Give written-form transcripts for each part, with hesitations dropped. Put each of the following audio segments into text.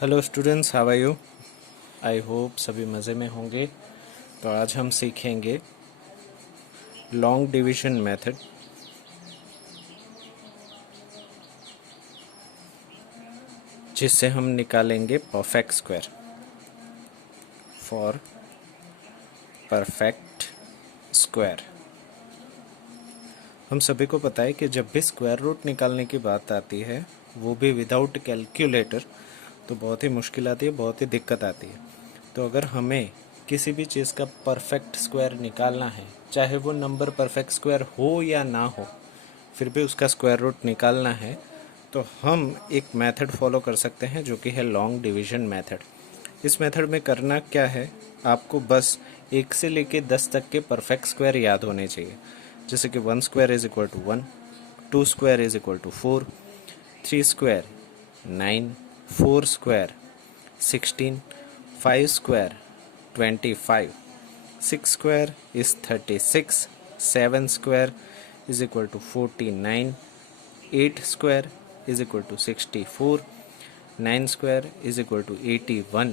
Hello students, how are you? I hope सभी मज़े में होंगे। तो आज हम सीखेंगे लॉन्ग डिवीजन मेथड, जिससे हम निकालेंगे perfect square. For perfect square हम सभी को पता है कि जब भी स्क्वायर रूट निकालने की बात आती है, वो भी विदाउट कैलकुलेटर, तो बहुत ही मुश्किल आती है, बहुत ही दिक्कत आती है। तो अगर हमें किसी भी चीज़ का परफेक्ट स्क्वायर निकालना है, चाहे वो नंबर परफेक्ट स्क्वायर हो या ना हो, फिर भी उसका स्क्वायर रूट निकालना है, तो हम एक मेथड फॉलो कर सकते हैं जो कि है लॉन्ग डिवीजन मेथड। इस मेथड में करना क्या है, आपको बस 1 से लेके 10 तक के परफेक्ट स्क्वायर याद होने चाहिए। जैसे कि 1 square is equal to 1, 2 square is equal to 4, 3 square 9, 4 square 16, 5 square 25, 6 square is 36, 7 square is equal to 49, 8 square is equal to 64, 9 square is equal to 81,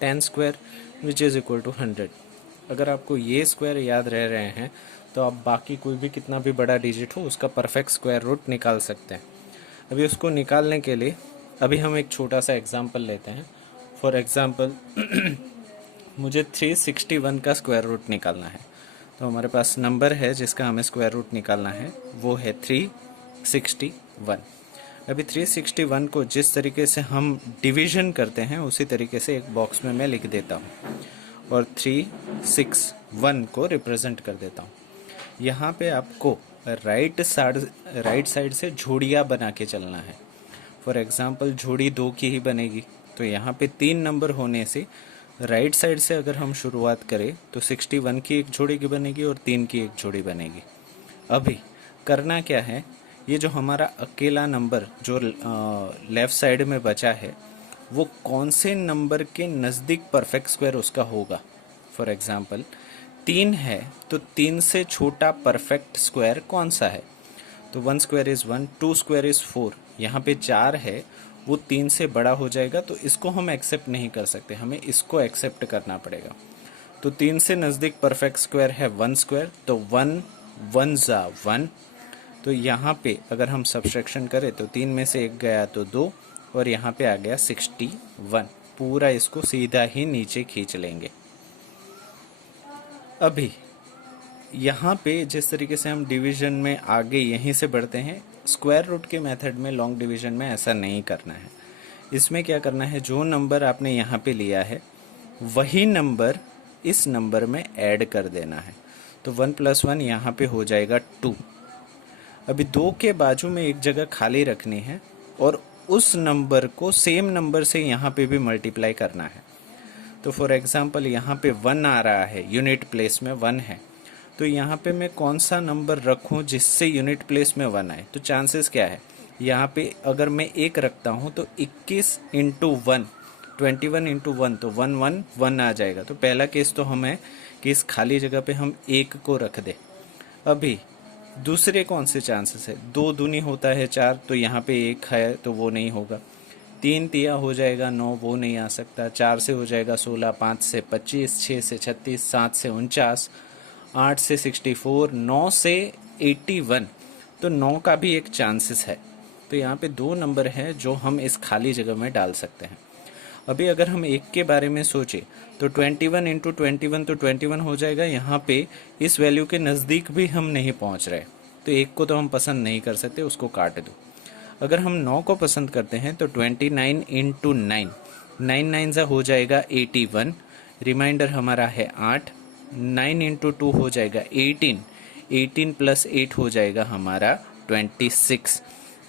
10 square which is equal to 100। अगर आपको ये square याद रह रहे हैं तो आप बाकी कोई भी कितना भी बड़ा डिजिट हो उसका परफेक्ट स्क्वायर रूट निकाल सकते हैं। अभी उसको निकालने के लिए अभी हम एक छोटा सा एग्जांपल लेते हैं। फॉर एग्जांपल मुझे 361 का स्क्वायर रूट निकालना है। तो हमारे पास नंबर है जिसका हमें स्क्वायर रूट निकालना है, वो है 361। अभी 361 को जिस तरीके से हम डिवीजन करते हैं उसी तरीके से एक बॉक्स में मैं लिख देता हूँ और 361 को रिप्रेजेंट कर देता हूँ। यहाँ पे आपको राइट साइड से जोड़ियाँ बना के चलना है। फॉर एग्जांपल जोड़ी 2 की ही बनेगी, तो यहाँ पे 3 नंबर होने से राइट साइड से अगर हम शुरुआत करें तो 61 की एक जोड़ी की बनेगी और 3 की एक जोड़ी बनेगी। अभी करना क्या है, ये जो हमारा अकेला नंबर जो लेफ्ट साइड में बचा है वो कौन से नंबर के नज़दीक परफेक्ट स्क्वायर उसका होगा। फॉर एग्जांपल 3 है तो 3 से छोटा परफेक्ट स्क्वायर कौन सा है, तो 1 स्क्वायर इज़ 1, 2 स्क्वायर इज़ 4। यहाँ पे 4 है, वो 3 से बड़ा हो जाएगा, तो इसको हम एक्सेप्ट नहीं कर सकते, हमें इसको एक्सेप्ट करना पड़ेगा। तो 3 से नज़दीक परफेक्ट स्क्वायर है 1 स्क्वायर, तो 1 1 जा 1। तो यहाँ पे अगर हम सब्सट्रैक्शन करें तो 3 में से 1 गया तो 2 और यहाँ पे आ गया 61। पूरा इसको सीधा ही नीचे खींच लेंगे। अभी यहाँ पे जिस तरीके से हम डिवीजन में आगे यहीं से बढ़ते हैं, स्क्वायर रूट के मेथड में लॉन्ग डिवीजन में ऐसा नहीं करना है। इसमें क्या करना है, जो नंबर आपने यहाँ पे लिया है वही नंबर इस नंबर में ऐड कर देना है। तो 1 + 1 यहाँ पे हो जाएगा 2। अभी 2 के बाजू में एक जगह खाली रखनी है और उस नंबर को सेम नंबर से यहाँ पे भी मल्टीप्लाई करना है। तो फॉर एग्जांपल यहाँ पे 1 आ रहा है, यूनिट प्लेस में 1 है, तो यहाँ पे मैं कौन सा नंबर रखूँ जिससे यूनिट प्लेस में 1 आए। तो चांसेस क्या है, यहाँ पे अगर मैं 1 रखता हूँ तो 21 × 1 21 × 1 तो 1 1 1 आ जाएगा। तो पहला केस तो हम है कि इस खाली जगह पे हम 1 को रख दे। अभी दूसरे कौन से चांसेस है, 2 दूनी होता है 4, तो यहाँ पे 1 है तो वो नहीं होगा। 3 तिया हो जाएगा 9, वो नहीं आ सकता। 4 से हो जाएगा 16, 5 से 25, 6 से 36, 7 से 49, 8 से 64, 9 से 81, तो 9 का भी एक चांसेस है। तो यहाँ पे 2 नंबर है जो हम इस खाली जगह में डाल सकते हैं। अभी अगर हम 1 के बारे में सोचें तो 21 × 21 तो 21 हो जाएगा। यहाँ पे इस वैल्यू के नज़दीक भी हम नहीं पहुँच रहे, तो 1 को तो हम पसंद नहीं कर सकते, उसको काट दो। अगर हम 9 को पसंद करते हैं तो 29 × 9, 9 9 हो जाएगा 81, रिमाइंडर हमारा है 8। 9 × 2 हो जाएगा 18, 18 + 8 हो जाएगा हमारा 26।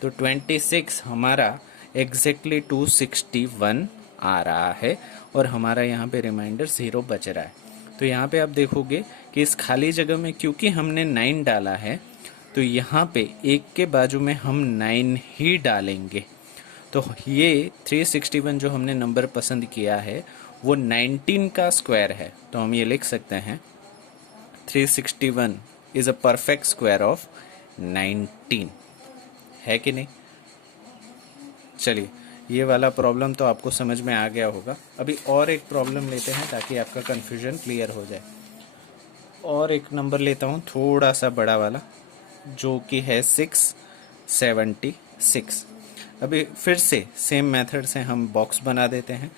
तो 26 हमारा एग्जैक्टली 261 आ रहा है और हमारा यहाँ पे रिमाइंडर 0 बच रहा है। तो यहाँ पे आप देखोगे कि इस खाली जगह में क्योंकि हमने 9 डाला है तो यहाँ पे 1 के बाजू में हम 9 ही डालेंगे। तो ये 361 जो हमने नंबर पसंद किया है वो 19 का स्क्वायर है। तो हम ये लिख सकते हैं 361 is a perfect square of 19, है कि नहीं। चलिए ये वाला प्रॉब्लम तो आपको समझ में आ गया होगा। अभी और एक प्रॉब्लम लेते हैं ताकि आपका कन्फ्यूजन क्लियर हो जाए। और एक नंबर लेता हूँ थोड़ा सा बड़ा वाला, जो कि है 676। अभी फिर से सेम मेथड से हम बॉक्स बना देते हैं।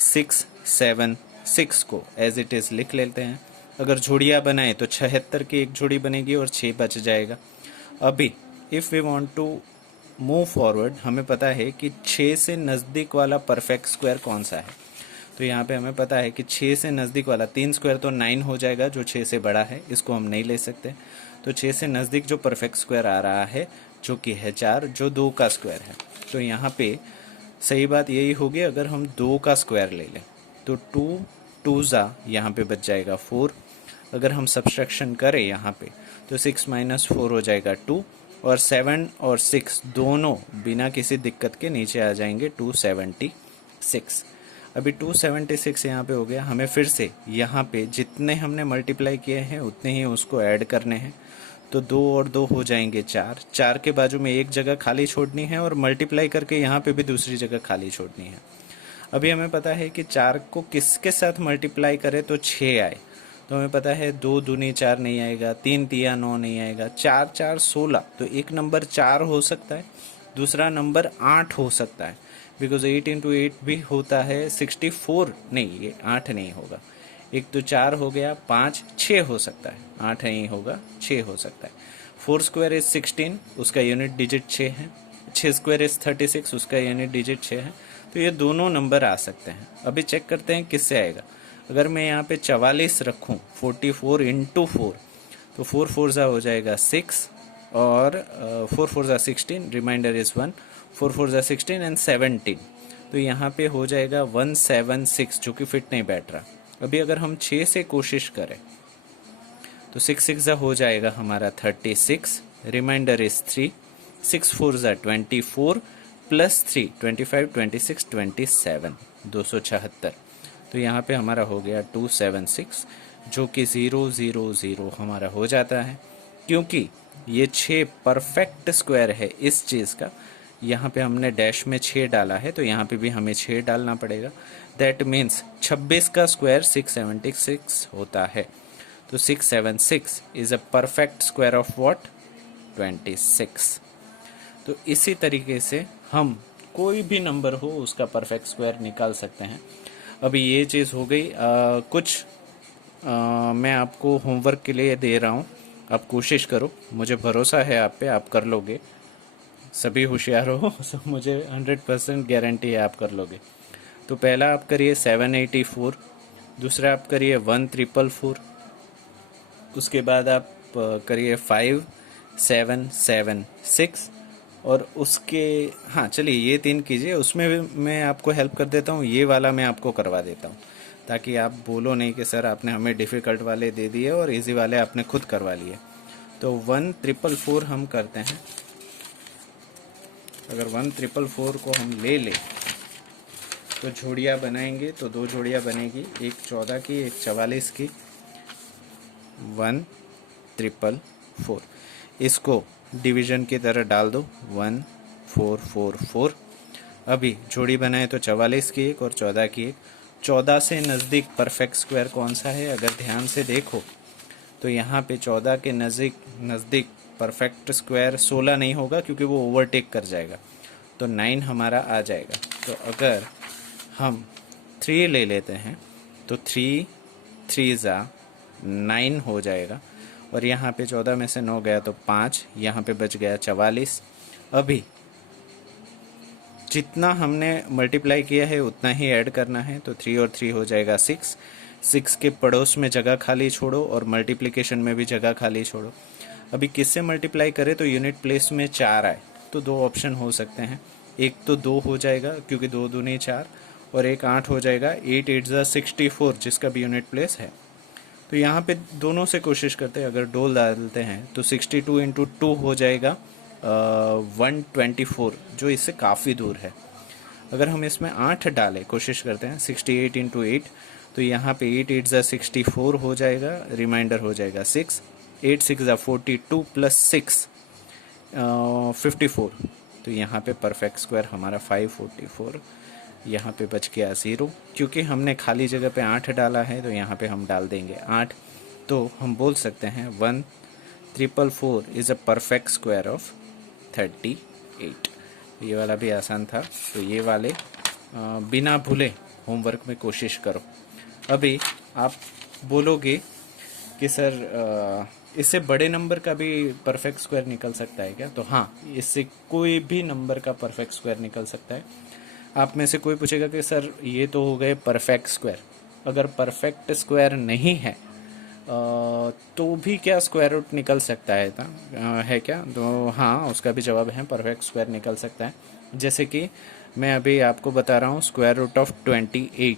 676 को एज इट इज़ लिख लेते हैं। अगर जोड़ियाँ बनाए तो 76 की एक जोड़ी बनेगी और 6 बच जाएगा। अभी if we want to move forward, हमें पता है कि 6 से नज़दीक वाला परफेक्ट स्क्वायर कौन सा है। तो यहाँ पे हमें पता है कि 6 से नज़दीक वाला 3 स्क्वायर तो 9 हो जाएगा, जो 6 से बड़ा है, इसको हम नहीं ले सकते। तो 6 से नज़दीक जो परफेक्ट स्क्वायर आ रहा है जो कि है 4, जो 2 का स्क्वायर है। तो यहाँ पे सही बात यही होगी, अगर हम 2 का स्क्वायर ले लें तो 2 2 ज़ा यहाँ पे बच जाएगा 4। अगर हम सब्सट्रैक्शन करें यहाँ पे तो 6 - 4 हो जाएगा 2, और 7 और 6 दोनों बिना किसी दिक्कत के नीचे आ जाएंगे 276। अभी 276 यहाँ पे हो गया। हमें फिर से यहाँ पे जितने हमने मल्टीप्लाई किए हैं उतने ही उसको ऐड करने हैं। तो 2 और 2 हो जाएंगे 4। 4 के बाजू में एक जगह खाली छोड़नी है और मल्टीप्लाई करके यहाँ पे भी दूसरी जगह खाली छोड़नी है। अभी हमें पता है कि 4 को किसके साथ मल्टीप्लाई करें तो 6 आए। तो हमें पता है 2 दूनी 4 नहीं आएगा, 3 तिया 9 नहीं आएगा, 4 4 16। तो एक नंबर 4 हो सकता है, दूसरा नंबर 8 हो सकता है, बिकॉज 8 × 8 भी होता है 64। नहीं, ये 8 नहीं होगा। एक तो 4 हो गया, 5 6 हो सकता है, 8 नहीं होगा, 6 हो सकता है। 4 स्क्वायर इज 16, उसका यूनिट डिजिट 6 है। 6 स्क्वायर इज 36, उसका यूनिट डिजिट 6 है। तो ये दोनों नंबर आ सकते हैं। अभी चेक करते हैं किससे आएगा। अगर मैं यहाँ पे 44 रखूँ 44 × 4, तो 4 4 ज़ा हो जाएगा 6, और 4 4 ज़ा 16, रिमाइंडर इज़ 1। 4 4 ज़ा 16 एंड 17। तो यहाँ पे हो जाएगा 176, जो कि फिट नहीं बैठ रहा। अभी अगर हम 6 से कोशिश करें तो 6 6 ज़ा हो जाएगा हमारा 36, रिमाइंडर इज़ 3। 6 4 ज़ा 24 प्लस 3 25 26 27, 276। तो यहाँ पे हमारा हो गया 276, जो कि 0 0 0 हमारा हो जाता है। क्योंकि ये 6 परफेक्ट स्क्वायर है इस चीज़ का, यहाँ पे हमने डैश में 6 डाला है, तो यहाँ पे भी हमें 6 डालना पड़ेगा। दैट मीन्स 26 का स्क्वायर 676 होता है। तो 676 is a perfect square of what, 26। तो इसी तरीके से हम कोई भी नंबर हो उसका परफेक्ट स्क्वायर निकाल सकते हैं। अभी ये चीज़ हो गई। कुछ मैं आपको होमवर्क के लिए दे रहा हूँ, आप कोशिश करो, मुझे भरोसा है आप पे, आप कर लोगे। सभी होशियार हो तो मुझे 100% गारंटी है आप कर लोगे। तो पहला आप करिए 784, दूसरा आप करिए 1444, उसके बाद आप करिए 5776, और उसके, हाँ चलिए ये 3 कीजिए। उसमें भी मैं आपको हेल्प कर देता हूँ, ये वाला मैं आपको करवा देता हूँ, ताकि आप बोलो नहीं कि सर आपने हमें डिफ़िकल्ट वाले दे दिए और इजी वाले आपने खुद करवा लिए। तो 1444 हम करते हैं। अगर 1444 को हम ले लें तो जोड़ियाँ बनाएंगे, तो 2 जोड़ियाँ बनेगी, एक 14 की, एक 44 की। 1444 इसको डिवीजन की तरह डाल दो, 1444। अभी जोड़ी बनाए तो 44 की एक और 14 की एक। 14 से नज़दीक परफेक्ट स्क्वायर कौन सा है, अगर ध्यान से देखो तो यहाँ पे 14 के नज़दीक परफेक्ट स्क्वायर 16 नहीं होगा, क्योंकि वो ओवरटेक कर जाएगा, तो 9 हमारा आ जाएगा। तो अगर हम 3 ले लेते हैं तो 3 3 ज़ा 9 हो जाएगा, और यहाँ पे 14 में से 9 गया तो 5, यहाँ पे बच गया 44। अभी जितना हमने मल्टीप्लाई किया है उतना ही ऐड करना है, तो 3 और 3 हो जाएगा 6। 6 के पड़ोस में जगह खाली छोड़ो और मल्टीप्लिकेशन में भी जगह खाली छोड़ो। अभी किससे मल्टीप्लाई करें तो यूनिट प्लेस में 4 आए, तो 2 ऑप्शन हो सकते हैं। एक तो 2 हो जाएगा, क्योंकि 2 दूनी 4, और एक 8 हो जाएगा। 8 8 ज़ा 64, जिसका भी यूनिट प्लेस है। तो यहाँ पे दोनों से कोशिश करते हैं, अगर डोल डालते हैं तो 62 × 2 हो जाएगा 124, जो इससे काफ़ी दूर है। अगर हम इसमें 8 डालें, कोशिश करते हैं 68 × 8, तो यहाँ पे 8 8 ज़ा 64 हो जाएगा, रिमाइंडर हो जाएगा 6। 8 6 ज़ा 42 प्लस 6 54, तो यहाँ पे परफेक्ट स्क्वायर हमारा 544, यहाँ पे बच गया 0, क्योंकि हमने खाली जगह पे 8 डाला है तो यहाँ पे हम डाल देंगे 8। तो हम बोल सकते हैं 1444 is a perfect square of 38। ये वाला भी आसान था, तो ये वाले बिना भूले होमवर्क में कोशिश करो। अभी आप बोलोगे कि सर इससे बड़े नंबर का भी परफेक्ट स्क्वायर निकल सकता है क्या? तो हाँ, इससे कोई भी नंबर का परफेक्ट स्क्वायर निकल सकता है। आप में से कोई पूछेगा कि सर ये तो हो गए परफेक्ट स्क्वायर, अगर परफेक्ट स्क्वायर नहीं है तो भी क्या स्क्वायर रूट निकल सकता है है क्या? तो हाँ, उसका भी जवाब है, परफेक्ट स्क्वायर निकल सकता है। जैसे कि मैं अभी आपको बता रहा हूँ स्क्वायर रूट ऑफ 28।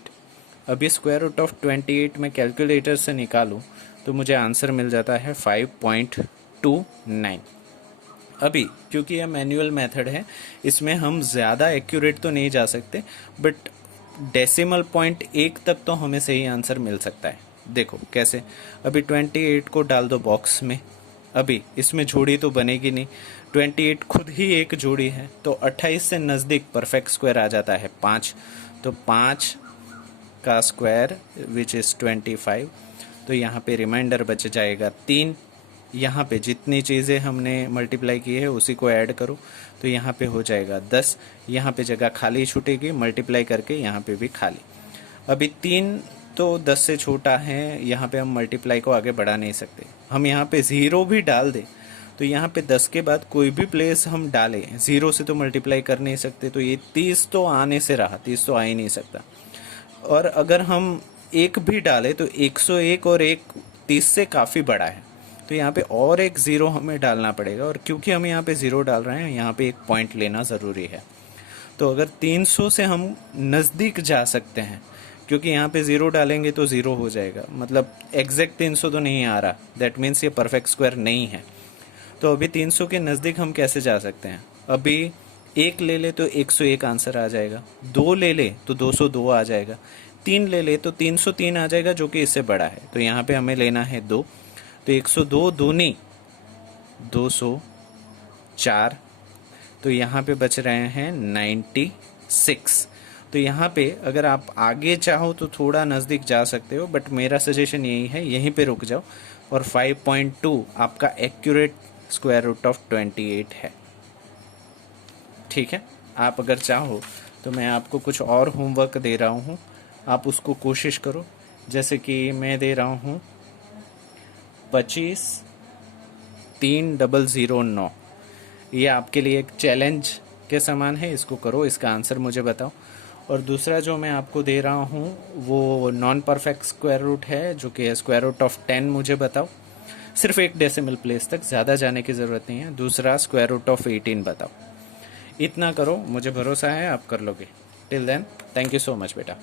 अभी स्क्वायर रूट ऑफ 28 मैं कैलकुलेटर से निकालूँ तो मुझे आंसर मिल जाता है 5.29। अभी क्योंकि यह मैनुअल मेथड है, इसमें हम ज़्यादा एक्यूरेट तो नहीं जा सकते, बट डेसिमल पॉइंट 1 तक तो हमें सही आंसर मिल सकता है। देखो कैसे, अभी 28 को डाल दो बॉक्स में, अभी इसमें जोड़ी तो बनेगी नहीं, 28 खुद ही एक जोड़ी है, तो 28 से नज़दीक परफेक्ट स्क्वायर आ जाता है 5, तो 5 का स्क्वायर विच इज़ 25। तो यहाँ पे रिमाइंडर बच जाएगा 3। यहाँ पे जितनी चीज़ें हमने मल्टीप्लाई की है उसी को ऐड करो, तो यहाँ पे हो जाएगा 10। यहाँ पे जगह खाली छूटेगी, मल्टीप्लाई करके यहाँ पे भी खाली। अभी 3 तो 10 से छोटा है, यहाँ पे हम मल्टीप्लाई को आगे बढ़ा नहीं सकते। हम यहाँ पे 0 भी डाल दें तो यहाँ पे 10 के बाद कोई भी प्लेस हम डालें, 0 से तो मल्टीप्लाई कर नहीं सकते, तो ये 30 तो आने से रहा, 30 तो आ ही नहीं सकता। और अगर हम 1 भी डालें तो 101 और 1 30 से काफ़ी बड़ा है, तो यहाँ पे और एक 0 हमें डालना पड़ेगा, और क्योंकि हम यहाँ पे 0 डाल रहे हैं, यहाँ पे एक पॉइंट लेना ज़रूरी है। तो अगर 300 से हम नज़दीक जा सकते हैं, क्योंकि यहाँ पे 0 डालेंगे तो 0 हो जाएगा, मतलब एग्जैक्ट 300 तो नहीं आ रहा, दैट मीन्स ये परफेक्ट स्क्वायर नहीं है। तो अभी 300 के नज़दीक हम कैसे जा सकते हैं? अभी 1 ले ले तो 101 आंसर आ जाएगा, 2 ले ले तो 202 आ जाएगा, 3 ले ले तो 303 आ जाएगा, जो कि इससे बड़ा है। तो यहाँ पे हमें लेना है 2, तो 102 दूनी 204, तो यहाँ पे बच रहे हैं 96। तो यहाँ पे अगर आप आगे चाहो तो थोड़ा नज़दीक जा सकते हो, बट मेरा सजेशन यही है, यहीं पे रुक जाओ, और 5.2 आपका एक्यूरेट स्क्वायर रूट ऑफ 28 है। ठीक है, आप अगर चाहो तो मैं आपको कुछ और होमवर्क दे रहा हूँ, आप उसको कोशिश करो। जैसे कि मैं दे रहा हूँ 25,3,009, ये आपके लिए एक चैलेंज के समान है, इसको करो, इसका आंसर मुझे बताओ। और दूसरा जो मैं आपको दे रहा हूँ वो नॉन परफेक्ट स्क्वायर रूट है, जो कि है स्क्वायर रूट ऑफ 10, मुझे बताओ, सिर्फ एक डेसिमल प्लेस तक, ज़्यादा जाने की ज़रूरत नहीं है। दूसरा स्क्वायर रूट ऑफ 18 बताओ। इतना करो, मुझे भरोसा है आप कर लोगे। Till then, thank you so much बेटा।